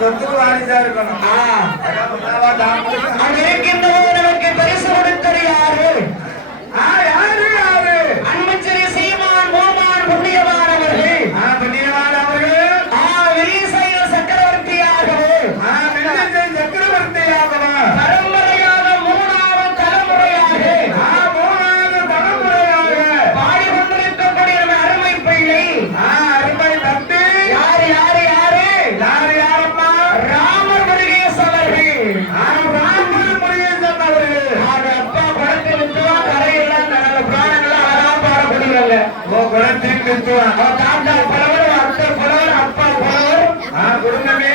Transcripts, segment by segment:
சொத்துக்கு வாரிசா இருக்கணும். இருக்கின்ற நமக்கு பரிசு கொடுத்தது யாரு? ગણતરી કરજો ફોલોવર ફોલોવર આપવા ફોલોવર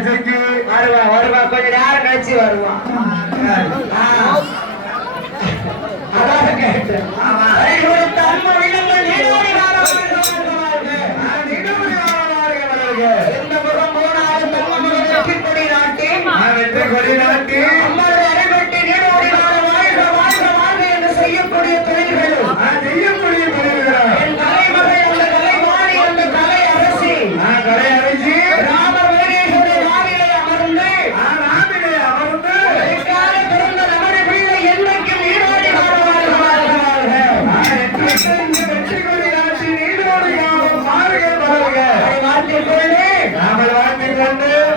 கழிச்சுக்கு வருவான் வருவான் கொஞ்ச நேரம் கழிச்சு வருவான் அதான் கேட்டேன். வாழ்த்திக் கொண்டு நாங்கள் வாழ்த்திக் கொண்டு